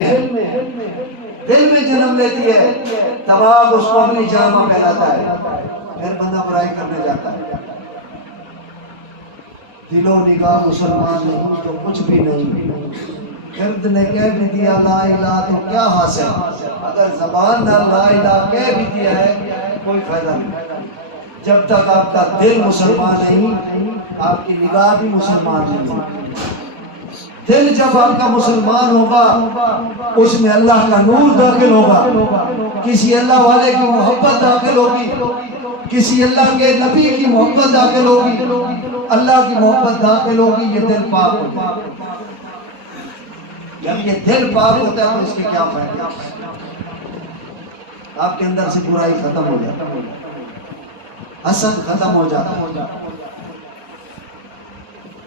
دل میں جنم لیتی ہے، تب آپ اس کو اپنی جامع پہناتا ہے، پھر بندہ برائی کرنے جاتا ہے۔ دل و نگاہ مسلمان نہیں تو کچھ بھی نہیں، گرد نے کہہ بھی دیا لا الہ تو کیا حاصل، اگر زبان نہ لا الہ کہہ بھی دیا ہے کوئی فائدہ نہیں۔ جب تک آپ کا دل مسلمان نہیں، آپ کی نگاہ بھی مسلمان نہیں ہوگی۔ دل جب آپ کا مسلمان ہوگا، اس میں اللہ کا نور داخل ہوگا، کسی اللہ والے کی محبت داخل ہوگی، کسی اللہ کے نبی کی محبت داخل ہوگی، اللہ کی محبت داخل ہوگی، یہ دل پاک ہوگا۔ جب یہ دل پاک ہوتا ہے تو اس کے کیا فائدہ؟ آپ کے اندر سے برائی ختم ہو جاتا ہے، حسد ختم ہو جاتا ہے،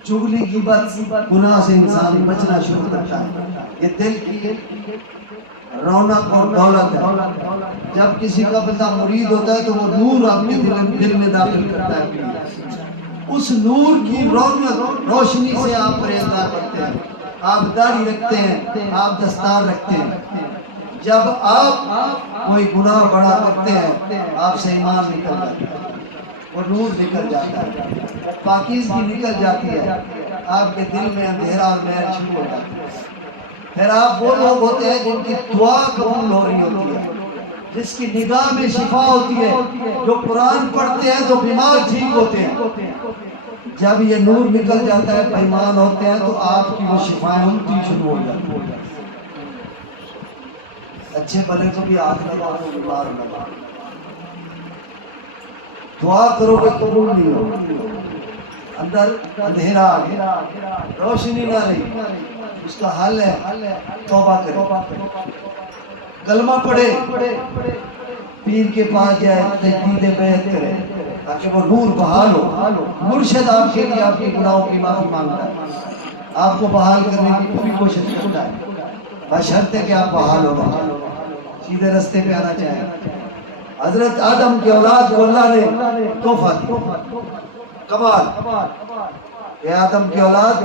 چغلی غیبت گناہ سے انسان بچنا شروع کرتا ہے۔ یہ دل کی رونق اور دولت ہے۔ جب کسی کا بندہ مرید ہوتا ہے تو وہ نور اپنے دل میں داخل کرتا ہے، اس نور کی رونق روشنی سے آپ پرہیزگار کرتے ہیں، آپ داڑھی رکھتے ہیں، آپ دستار رکھتے ہیں۔ جب آپ کوئی گناہ بڑا کرتے ہیں، آپ سے ایمان نکل جاتا ہے، وہ نور نکل جاتا ہے، پاکیزگی نکل جاتی ہے، آپ کے دل میں اندھیرا اور محل شروع ہو جاتا ہے۔ پھر آپ وہ لوگ ہوتے ہیں جن کی دعا قبول ہو رہی ہوتی ہے، جس کی نگاہ میں شفا ہوتی ہے، جو قرآن پڑھتے ہیں تو بیمار ٹھیک ہوتے ہیں۔ جب یہ نور نکل جاتا ہے، بیمان ہوتے ہیں تو آپ کی وہ شفائیں ہوتی شروع ہو جاتی ہیں۔ اچھے بھلے کو بھی ہاتھ لگاؤ تو بیمار لگا، دعا کرو گے قبول نہیں ہو، اندر اندھیرا آ گیا، روشنی نہ رہی، اس کا حل ہے توبہ کرے، کلمہ پڑھے، پیر کے پاس جائے، تجدید بیعت کرے تاکہ وہ نور بحال ہو۔ مرشد آپ کے لیے آپ کے گناہوں کی معافی مانگتا ہے، آپ کو بحال کرنے کی پوری کوشش کرتا ہے، بشرط ہے کہ آپ بحال ہو جائیں، سیدھے رستے پہ آنا چاہیں۔ حضرت آدم کی اولاد کو اللہ نے تحفہ دیا، کمال، اے آدم کی اولاد،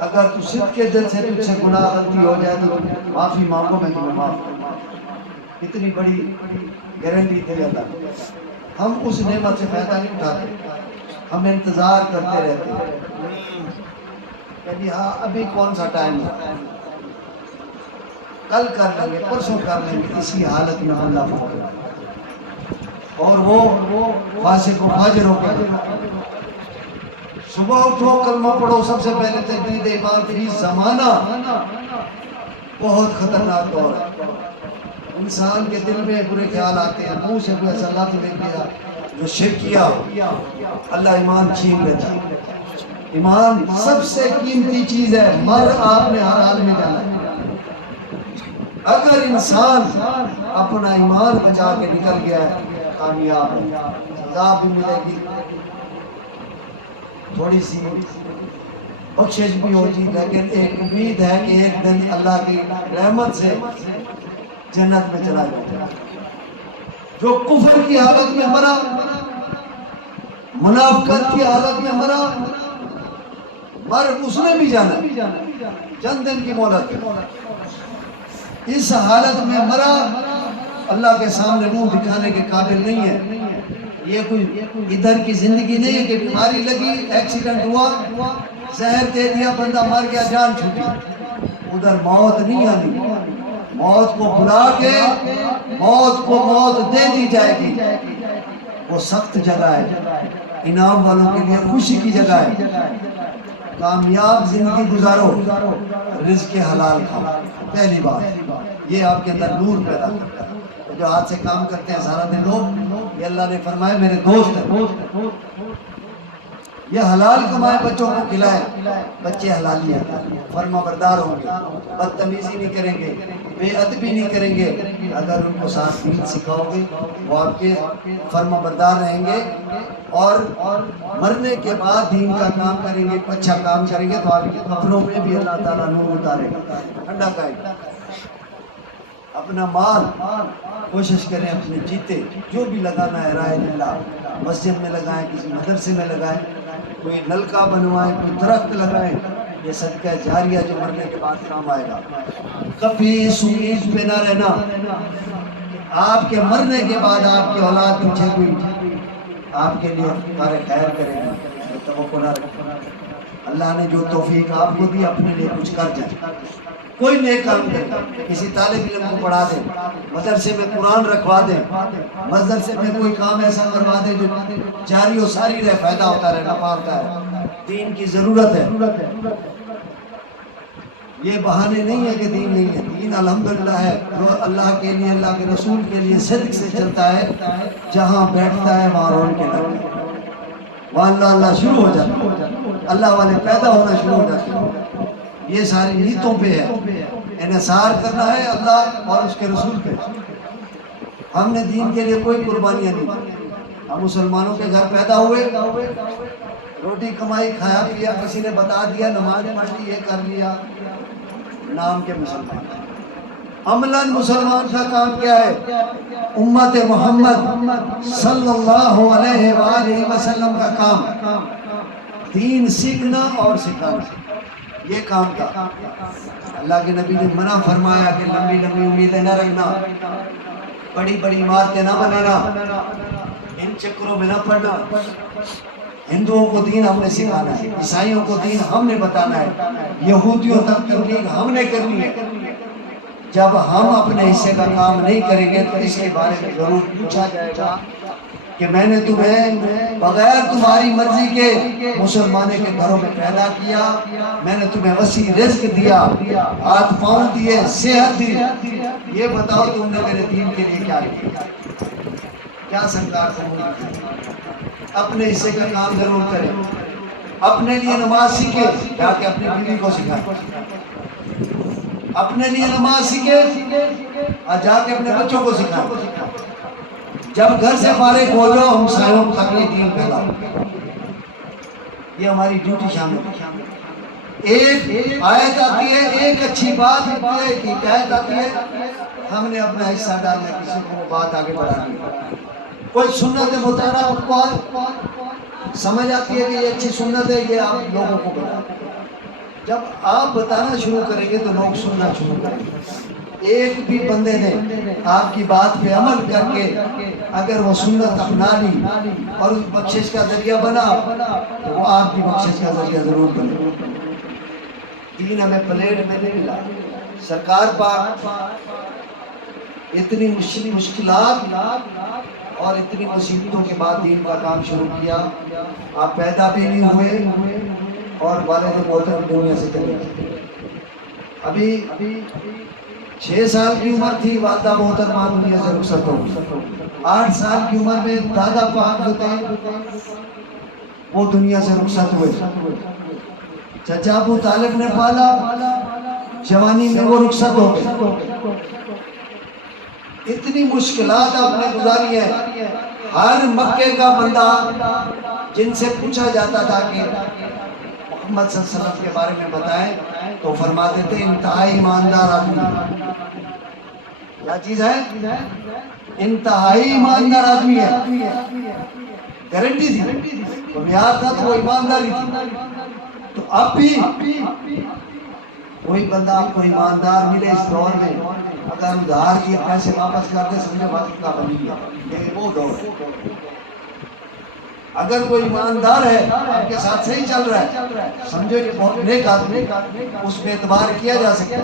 اگر تو صدق کے دل سے تجھ سے گناہ غلطی ہو جائے تو معافی مانگو، میں تمہیں معاف کروں گا۔ اتنی بڑی گارنٹی دے اللہ۔ ہم اس نعمت سے فائدہ نہیں اٹھاتے، ہم انتظار کرتے رہتے ہیں کہ ہاں ابھی کون سا ٹائم ہے، کل کر لیں گے، پرسوں کر لیں گے، اسی حالت میں اللہ فوت اور وہ فاسق و فاجر ہو گئے۔ صبح اٹھو کلمہ پڑھو، سب سے پہلے تجدید ایمان فی زمانہ، بہت خطرناک دور ہے۔ انسان کے دل میں برے خیال آتے ہیں، منہ سے کوئی ایسا لفظ نہیں کیا جو شرک کیا، اللہ ایمان چھین لیتا ہے۔ ایمان سب سے قیمتی چیز ہے، مر آپ نے ہر حال میں جانا ہے۔ اگر انسان اپنا ایمان بچا کے نکل گیا ہے، کامیاب ہے، سزا بھی ملے گی، تھوڑی سی بخشش بھی ہو جی، لیکن ایک امید ہے کہ ایک دن اللہ کی رحمت سے جنت میں چلا جائے۔ جو کفر کی حالت میں مرا، منافقت کی حالت میں مرا، مر اس نے بھی جانا، چند دن کی مہلت ہے۔ اس حالت میں مرا، اللہ کے سامنے منہ دکھانے کے قابل نہیں ہے۔ یہ کوئی ادھر کی زندگی نہیں ہے کہ بیماری لگی، ایکسیڈنٹ ہوا، زہر دے دیا، بندہ مر گیا، جان چھوٹی، ادھر موت نہیں آنی۔ موت کو بلا کے موت کو موت دے دی جائے گی، وہ سخت جگہ ہے، انعام والوں کے لیے خوشی کی جگہ ہے۔ کامیاب زندگی گزارو، رزق حلال کھاؤ، پہلی بات یہ آپ کے اندر نور پیدا کرتا ہے۔ جو ہاتھ سے کام کرتے ہیں سارا دن لوگ، یہ اللہ نے فرمایا میرے دوست ہیں، یہ حلال کمائے، بچوں کو کھلائے، بچے حلالی ہیں، فرما بردار ہوں گے، بدتمیزی نہیں کریں گے، بے ادبی نہیں کریں گے۔ اگر ان کو ساتھ دین سکھاؤ گے وہ آپ کے فرما بردار رہیں گے، اور مرنے کے بعد دین کا کام کریں گے، اچھا کام کریں گے تو آپ کے قبروں میں بھی اللہ تعالیٰ نور اتارے گا، ٹھنڈا کرے گا۔ اپنا مال کوشش کریں، اپنے جیتے جو بھی لگانا ہے رائے اللہ، مسجد میں لگائیں، کسی مدرسے میں لگائیں، کوئی نلکا بنوائیں، کوئی درخت لگائیں، یہ صدقہ جاریہ جو مرنے کے بعد کام آئے گا. کبھی اس امید پہ نہ رہنا آپ کے مرنے کے بعد آپ کی اولاد پیچھے کوئی آپ کے لیے کار خیر کرے گی، توقع نہ رکھنا. اللہ نے جو توفیق آپ کو دی اپنے لیے کچھ کر جائے. کوئی نیک کام کرے، کسی طالب علم کو پڑھا دے، مدرسے میں قرآن رکھوا دے، مدرسے میں کوئی کام ایسا کروا دے جو جاری و ساری رہے، فائدہ ہوتا رہے، نفع ہوتا ہے. دین کی ضرورت ہے. یہ بہانے نہیں ہے کہ دین نہیں ہے. دین الحمدللہ ہے، جو اللہ کے لیے، اللہ کے رسول کے لیے صدق سے چلتا ہے. جہاں بیٹھتا ہے وہاں رون کے لگتا ہے، وہاں اللہ اللہ شروع ہو جاتا ہے، اللہ والے پیدا ہونا شروع ہو جاتے ہیں. یہ ساری نیتوں پہ ہے، انحصار کرنا ہے اللہ اور اس کے رسول پہ. ہم نے دین کے لیے کوئی قربانیاں نہیں دی. ہم مسلمانوں کے گھر پیدا ہوئے، روٹی کمائی، کھایا پیا، کسی نے بتا دیا، نماز پڑھ لی، یہ کر لیا، نام کے مسلمان. عملاً مسلمان کا کام کیا ہے؟ امت محمد صلی اللہ علیہ وآلہ وسلم کا کام دین سیکھنا اور سکھانا، یہ کام تھا. اللہ کے نبی نے منع فرمایا کہ لمبی لمبی امیدیں نہ رکھنا، بڑی بڑی عمارتیں نہ بنانا، ان چکروں میں نہ پڑنا. ہندوؤں کو دین ہم نے سکھانا ہے، عیسائیوں کو دین ہم نے بتانا ہے، یہودیوں تک تبلیغ ہم نے کرنی ہے. جب ہم اپنے حصے کا کام نہیں کریں گے تو اس کے بارے میں ضرور پوچھا جائے گا کہ میں نے تمہیں بغیر تمہاری مرضی کے مسلمانے کے گھروں میں پیدا کیا، میں نے تمہیں وسیع رزق دیا، ہاتھ پاؤں دیے، صحت دی، یہ بتاؤ تم نے میرے دین کے لیے کیا کیا؟ کیا سنکار کروں؟ اپنے حصے کا کام ضرور کریں. اپنے لیے نماز سیکھے، جا کے اپنی بیوی کو سکھائیں. اپنے لیے نماز سیکھے اور جا کے اپنے بچوں کو سکھائیں. جب گھر سے فارغ ہو جاؤ ہمسایوں کو اپنی دین پھیلاؤ. یہ ہماری ڈیوٹی شامل ہے. ایک آیت آتی ہے، ایک اچھی بات آتی ہے، ایک ہدایت آتی ہے، ہم نے اپنا حصہ ڈالنا، کسی کو وہ بات آگے بڑھانی. کوئی سنت مطالعہ آپ کو سمجھ آتی ہے کہ یہ اچھی سنت ہے، یہ آپ لوگوں کو بتائیں. جب آپ بتانا شروع کریں گے تو لوگ سننا شروع کریں گے. ایک بھی بندے نے آپ کی بات پہ عمل کر کے اگر وہ سنت اپنا لی اور اس بخشش کا ذریعہ بنا تو وہ آپ کی بخشش کا ذریعہ ضرور بنے. دین ہمیں پلیٹ میں نہیں ملا. سرکار پاک اتنی مشکلات اور اتنی مصیبتوں کے بعد دین کا کام شروع کیا. آپ پیدا بھی نہیں ہوئے اور والد محترم دنیا سے چلے گئے. ابھی 6 سال کی عمر تھی، والدہ محترمہ دنیا سے رخصت ہو گئی. 8 سال کی عمر میں دادا پاک جو تھے وہ دنیا سے رخصت ہوئے. چچا ابو طالب نے پالا، جوانی میں وہ رخصت ہو گئے. اتنی مشکلات آپ نے گزاری ہیں. ہر مکے کا بندہ جن سے پوچھا جاتا تھا کہ محمد صلی اللہ علیہ وسلم کے بارے میں بتائیں تو فرماتے تھے انتہائی ایماندار آدمی. کیا چیز ہے؟ انتہائی ایماندار آدمی ہے. گارنٹی تھی، تو یاد تھا تو وہ ایمانداری تھی. تو اب بھی کوئی بندہ آپ کو ایماندار ملے اس دور میں، اگر ادھار کیے پیسے واپس کر دے سمجھے وقت کا بنی گیا. لیکن وہ دور ہے. اگر کوئی ایماندار ہے آپ کے ساتھ صحیح چل رہا ہے، سمجھو کہ بہت نیک آدمی، اس پہ اعتبار کیا جا سکتا ہے.